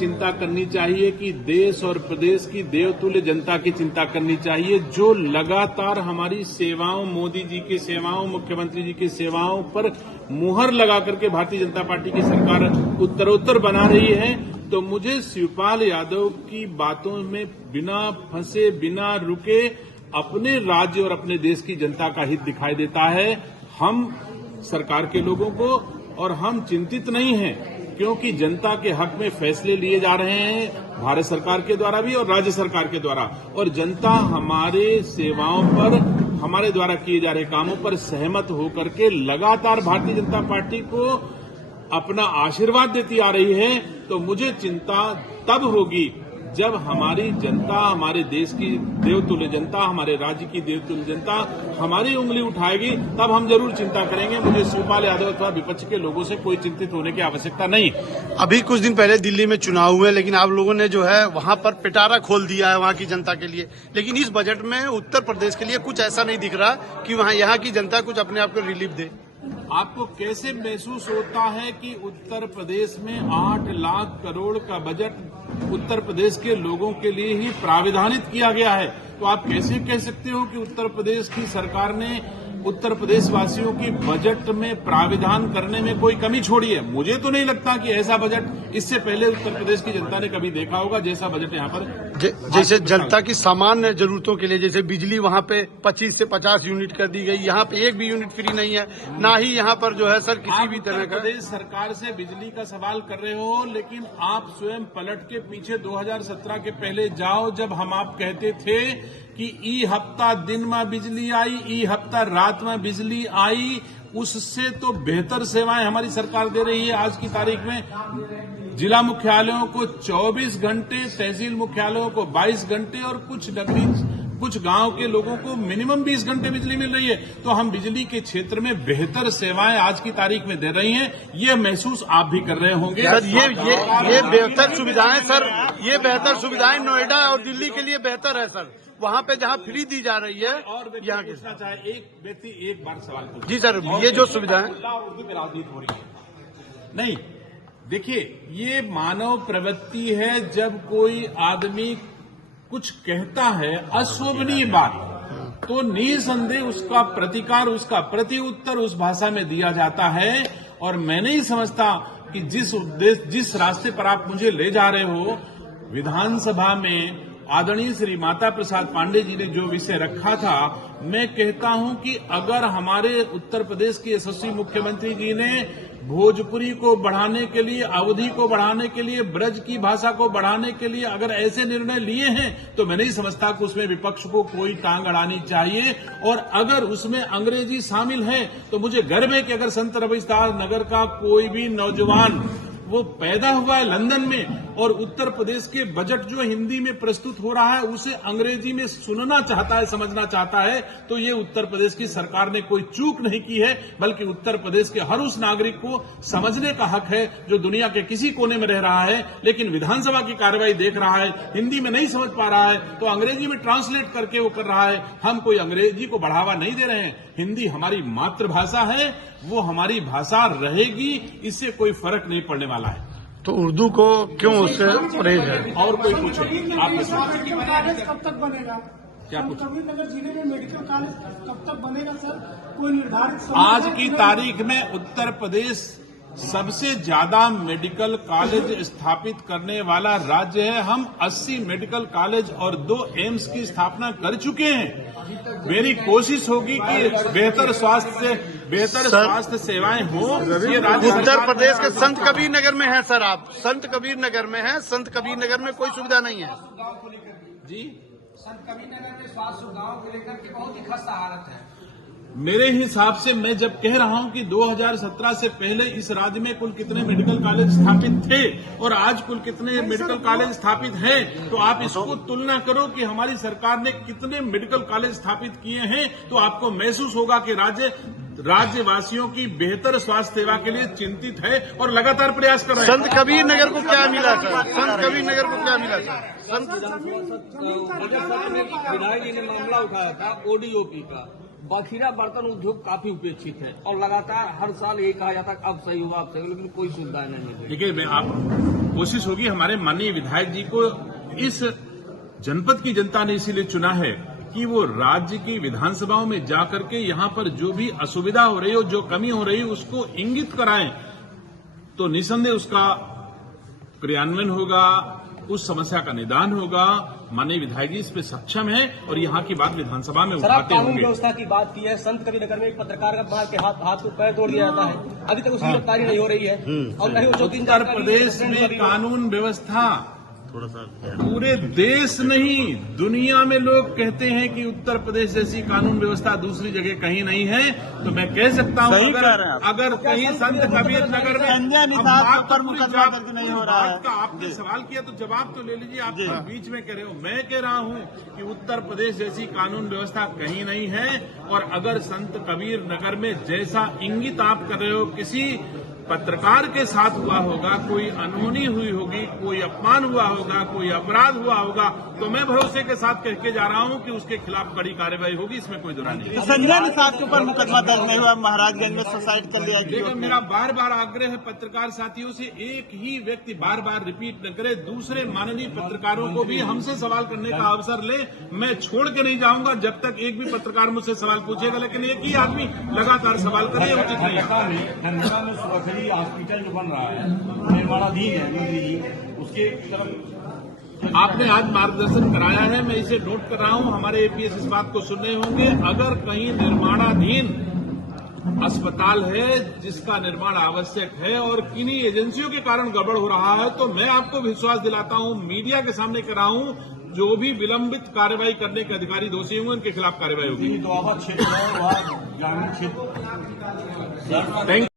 चिंता करनी चाहिए कि देश और प्रदेश की देवतुल्य जनता की चिंता करनी चाहिए, जो लगातार हमारी सेवाओं, मोदी जी की सेवाओं, मुख्यमंत्री जी की सेवाओं पर मुहर लगा करके भारतीय जनता पार्टी की सरकार उत्तरोत्तर बना रही है। तो मुझे शिवपाल यादव की बातों में बिना फंसे, बिना रुके अपने राज्य और अपने देश की जनता का हित दिखाई देता है। हम सरकार के लोगों को और हम चिंतित नहीं हैं, क्योंकि जनता के हक में फैसले लिए जा रहे हैं भारत सरकार के द्वारा भी और राज्य सरकार के द्वारा, और जनता हमारे सेवाओं पर, हमारे द्वारा किए जा रहे कामों पर सहमत होकर के लगातार भारतीय जनता पार्टी को अपना आशीर्वाद देती आ रही है। तो मुझे चिंता तब होगी जब हमारी जनता, हमारे देश की देवतुल्य जनता, हमारे राज्य की देवतुल्य जनता हमारी उंगली उठाएगी, तब हम जरूर चिंता करेंगे। मुझे शिवपाल यादव अथवा विपक्ष के लोगों से कोई चिंतित होने की आवश्यकता नहीं। अभी कुछ दिन पहले दिल्ली में चुनाव हुए, लेकिन आप लोगों ने जो है वहां पर पिटारा खोल दिया है वहां की जनता के लिए, लेकिन इस बजट में उत्तर प्रदेश के लिए कुछ ऐसा नहीं दिख रहा कि वहां यहाँ की जनता कुछ अपने आप को रिलीफ दे। आपको कैसे महसूस होता है कि उत्तर प्रदेश में 8 लाख करोड़ का बजट उत्तर प्रदेश के लोगों के लिए ही प्राविधानित किया गया है? तो आप कैसे कह सकते हो कि उत्तर प्रदेश की सरकार ने उत्तर प्रदेश वासियों की बजट में प्राविधान करने में कोई कमी छोड़ी है? मुझे तो नहीं लगता कि ऐसा बजट इससे पहले उत्तर प्रदेश की जनता ने कभी देखा होगा जैसा बजट यहाँ पर। जैसे जनता की सामान्य जरूरतों के लिए, जैसे बिजली वहाँ पे 25 से 50 यूनिट कर दी गई, यहाँ पे एक भी यूनिट फ्री नहीं है, ना ही यहाँ पर जो है सर किसी भी तरह का। प्रदेश सरकार से बिजली का सवाल कर रहे हो, लेकिन आप स्वयं पलट के पीछे 2017 के पहले जाओ, जब हम आप कहते थे कि ई हफ्ता दिन में बिजली आई, ई हफ्ता रात में बिजली आई, उससे तो बेहतर सेवाएं हमारी सरकार दे रही है। आज की तारीख में जिला मुख्यालयों को 24 घंटे, तहसील मुख्यालयों को 22 घंटे और कुछ गांव के लोगों को मिनिमम 20 घंटे बिजली मिल रही है। तो हम बिजली के क्षेत्र में बेहतर सेवाएं आज की तारीख में दे रही हैं, ये महसूस आप भी कर रहे होंगे। सर ये बेहतर सुविधाएं, सर ये बेहतर सुविधाएं नोएडा और दिल्ली के लिए बेहतर है सर, वहाँ पे जहाँ फ्री दी जा रही है। और यहाँ पूछना चाहे एक व्यक्ति एक बार सवाल पूछे। जी सर, ये जो सुविधाएं उर्दू में राजनीति हो रही है नहीं, देखिए ये मानव प्रवृत्ति है, जब कोई आदमी कुछ कहता है अशोभनीय बात, तो निसंदेह उसका प्रतिकार, उसका प्रत्युत्तर उस भाषा में दिया जाता है। और मैं नहीं समझता कि जिस रास्ते पर आप मुझे ले जा रहे हो, विधानसभा में आदरणीय श्री माता प्रसाद पांडे जी ने जो विषय रखा था, मैं कहता हूं कि अगर हमारे उत्तर प्रदेश के यशस्वी मुख्यमंत्री जी ने भोजपुरी को बढ़ाने के लिए, अवधी को बढ़ाने के लिए, ब्रज की भाषा को बढ़ाने के लिए अगर ऐसे निर्णय लिए हैं, तो मैं नहीं समझता कि उसमें विपक्ष को कोई टांग अड़ानी चाहिए। और अगर उसमें अंग्रेजी शामिल है, तो मुझे गर्व है कि अगर संत रविदास नगर का कोई भी नौजवान वो पैदा हुआ है लंदन में और उत्तर प्रदेश के बजट जो हिंदी में प्रस्तुत हो रहा है उसे अंग्रेजी में सुनना चाहता है, समझना चाहता है, तो ये उत्तर प्रदेश की सरकार ने कोई चूक नहीं की है, बल्कि उत्तर प्रदेश के हर उस नागरिक को समझने का हक है जो दुनिया के किसी कोने में रह रहा है, लेकिन विधानसभा की कार्रवाई देख रहा है, हिंदी में नहीं समझ पा रहा है, तो अंग्रेजी में ट्रांसलेट करके वो कर रहा है। हम कोई अंग्रेजी को बढ़ावा नहीं दे रहे हैं, हिंदी हमारी मातृभाषा है, वो हमारी भाषा रहेगी, इससे कोई फर्क नहीं पड़ने वाला है। तो उर्दू को क्यों उससे परहेज है? और कोई पूछे आप कब तक बनेगा? क्या पूछे? नगर जिले में मेडिकल कॉलेज कब तक बनेगा सर? कोई निर्धारित आज की तारीख में उत्तर प्रदेश सबसे ज्यादा मेडिकल कॉलेज स्थापित करने वाला राज्य है। हम 80 मेडिकल कॉलेज और 2 एम्स की स्थापना कर चुके हैं। मेरी कोशिश होगी कि बेहतर स्वास्थ्य सेवाएं हो। उत्तर प्रदेश के संत कबीर नगर में है सर, आप संत कबीर नगर में हैं, संत कबीर नगर में कोई सुविधा नहीं है जी। संत कबीर नगर में स्वास्थ्य सुविधाओं को लेकर के बहुत ही खस्ता हालत है। मेरे हिसाब से मैं जब कह रहा हूं कि 2017 से पहले इस राज्य में कुल कितने मेडिकल कॉलेज स्थापित थे और आज कुल कितने मेडिकल कॉलेज स्थापित हैं, तो आप इसको तुलना करो कि हमारी सरकार ने कितने मेडिकल कॉलेज स्थापित किए हैं, तो आपको महसूस होगा कि राज्यवासियों की बेहतर स्वास्थ्य सेवा के लिए चिंतित है और लगातार प्रयास कर रहे हैं। संत कबीर नगर को क्या मिला था? संत कबीर नगर को क्या मिला था? विधायक जी ने मामला उठाया था ओडीओपी का, बखीरा बर्तन उद्योग काफी उपेक्षित है और लगातार हर साल ये कहा जाता है अब सही होगा, लेकिन कोई सुविधा नहीं मिल रही। देखिए, मैं आप कोशिश होगी, हमारे माननीय विधायक जी को इस जनपद की जनता ने इसीलिए चुना है कि वो राज्य की विधानसभाओं में जाकर के यहां पर जो भी असुविधा हो रही हो, जो कमी हो रही हो, उसको इंगित कराएं, तो निसंदेह उसका क्रियान्वयन होगा, उस समस्या का निदान होगा। माननीय विधायक जी इस पे सक्षम है और यहाँ की बात विधानसभा में सर, आप उठाते कानून होंगे। व्यवस्था की बात की है। संत कबीरनगर में एक पत्रकार का मार के हाथ को पैर तोड़ दिया जाता है, अभी तक उसकी गिरफ्तारी नहीं हो रही है और नहीं वो उत्तर प्रदेश में कानून व्यवस्था पूरे देश नहीं, दुनिया में लोग कहते हैं कि उत्तर प्रदेश जैसी कानून व्यवस्था दूसरी जगह कहीं नहीं है। तो मैं कह सकता हूं, अगर कहीं संत कबीर नगर में आपने सवाल किया तो जवाब तो ले लीजिए। आप बीच में कह रहे हो, मैं कह रहा हूं कि उत्तर प्रदेश जैसी कानून व्यवस्था कहीं नहीं है। और अगर संत कबीर नगर में जैसा इंगित आप कर रहे हो किसी पत्रकार के साथ हुआ होगा, कोई अनहोनी हुई होगी, कोई अपमान हुआ होगा, कोई अपराध हुआ होगा, तो मैं भरोसे के साथ कह के जा रहा हूं कि उसके खिलाफ कड़ी कार्रवाई होगी, इसमें कोई दुरा नहीं। संजय निषाद के ऊपर मुकदमा दर्ज नहीं हुआ, महाराजगंज में सुसाइड कर लिया। लेकिन मेरा बार बार आग्रह है पत्रकार साथियों से, एक ही व्यक्ति बार बार रिपीट न करे, दूसरे माननीय पत्रकारों को भी हमसे सवाल करने का अवसर ले। मैं छोड़ के नहीं जाऊंगा जब तक एक भी पत्रकार मुझसे सवाल पूछेगा, लेकिन एक ही आदमी लगातार सवाल करे, उचित नहीं है। हॉस्पिटल जो बन रहा है निर्माणाधीन है, मंत्री जी उसके तरफ आपने आज मार्गदर्शन कराया है, मैं इसे नोट कर रहा हूं। हमारे एपीएस इस बात को सुन रहे होंगे, अगर कहीं निर्माणाधीन अस्पताल है जिसका निर्माण आवश्यक है और किन्हीं एजेंसियों के कारण गड़बड़ हो रहा है, तो मैं आपको विश्वास दिलाता हूं, मीडिया के सामने कर रहा हूं, जो भी विलंबित कार्रवाई करने के अधिकारी दोषी होंगे उनके खिलाफ कार्रवाई होगी। दोआबा क्षेत्र है वहाँ ग्रामीण क्षेत्र। थैंक